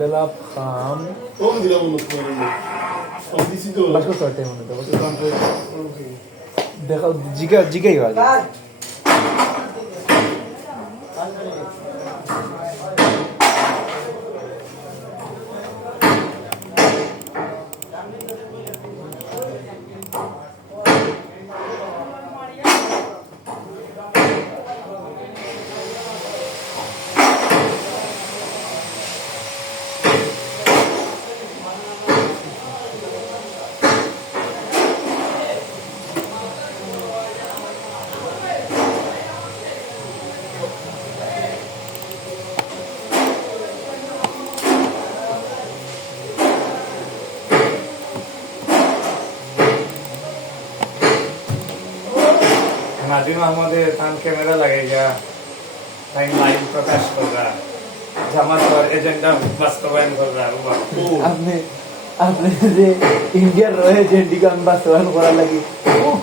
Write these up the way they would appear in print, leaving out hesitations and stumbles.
Delap Kham. Todo dia um no correio. Só disse do. Mas que sorte é mano. Dekha jiga hi aage. Nadim अहमदे तान camera लगेगा time live प्रकाश कर रहा जमात और agenda वास्तवायन कर रहा आपने आपने যে ইন্ডিয়ার রয়ে এজেন্ডিকে আমি বাস্তবায়ন করার লাগি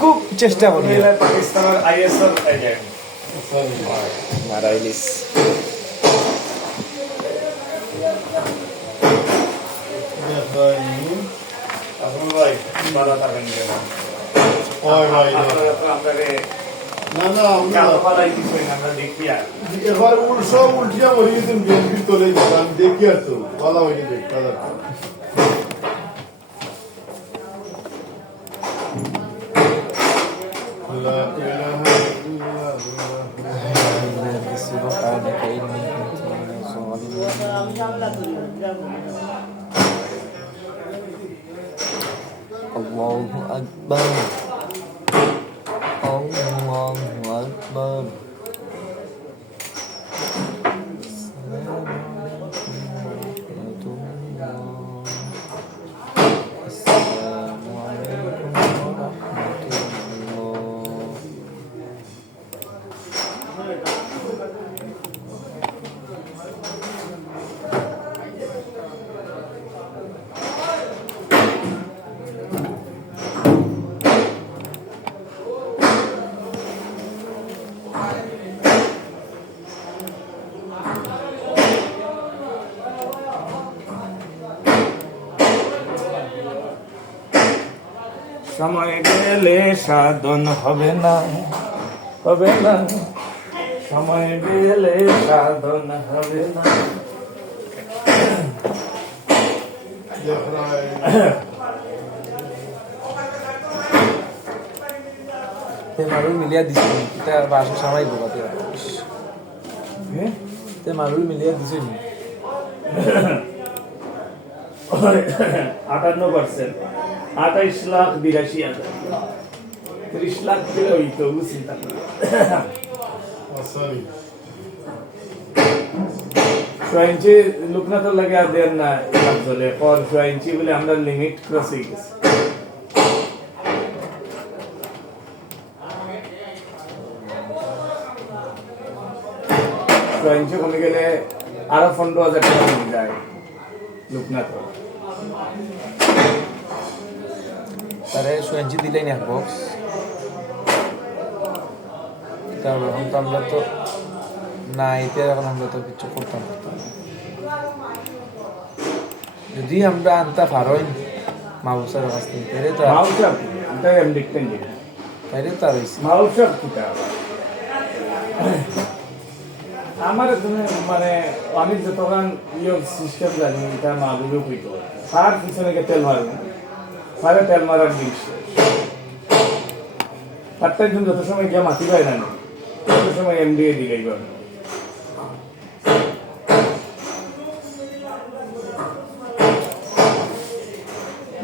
খুব চেষ্টা করি পাকিস্তানের আইএসএল এজেন্ট মারাইলিস আসলে ভাই বাধা থাকেন কেন ওই ভাই আপনারা তো আপনারে না না আমরা কাপালাই কিছু না আমরা দেখি আর এবার সব উল্টিয়া মরে গেছেন বিএনপি তোলে আমি দেখি আর তো ভালো হয়নি দেখ দাদা لا إله إلا الله سبحانك إني كنت من الظالمين الله أكبر الله أكبر السلام عليكم ورحمة الله সময় গেলে সাধন হবে না হবে না সময় গেলে সাধন হবে না देख रहा है ते मारुल मिलिया दिसली এটা ভাষা সবাই বলতে পারে ते मारुल मिलिया दिसলি 58% 28,82,000 30 লাখ দিলে ওই তো চিন্তা করি सॉरी সোয়াইঞ্চি লোকনাথর লাগে আর দেন না চলে পর সোয়াইঞ্চি বলে আমরা লিমিট ক্রস হয়ে গেছি সোয়াইঞ্চি কমে গেলে আরো 15,000 টাকা কমে যায় লোকনাথ তারে সোয়েঞ্জি দিলেই না বক্স তারপর এখন তো আমরা তো না এতে এখন আমরা তো কিছু করতাম না যদি আমরা আনতে পারোই মাউসের কাছ থেকে তাহলে তো মাউসার এটা এম দেখতেন তাহলে তো আর হয়েছে মাউসার কিটা আমার মানে আমি যতক্ষণ সিস্টেম জানি এটা মাগুলো হইতো তার পিছনে তেল মারবো মারে তেল মারার জিনিস তারটা একজন যত সময় গিয়ে মাতি পায় না তত সময় এমডিএ দিলেই পাবে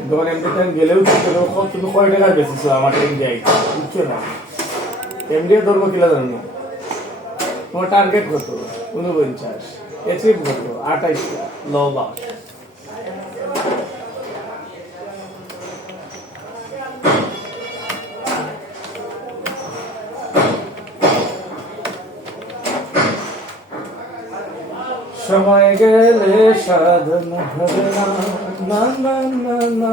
যখন এমডি টাইম গেলেও তুমি কয় টাকা বেশিছো আমার টাইম যাই বুঝছো না এমডিএ ধরবো কিলা জানো তোমার টার্গেট কত 49 অ্যাচিভ কত 28টা লবা সময় গেলে সাধন হবে না না না না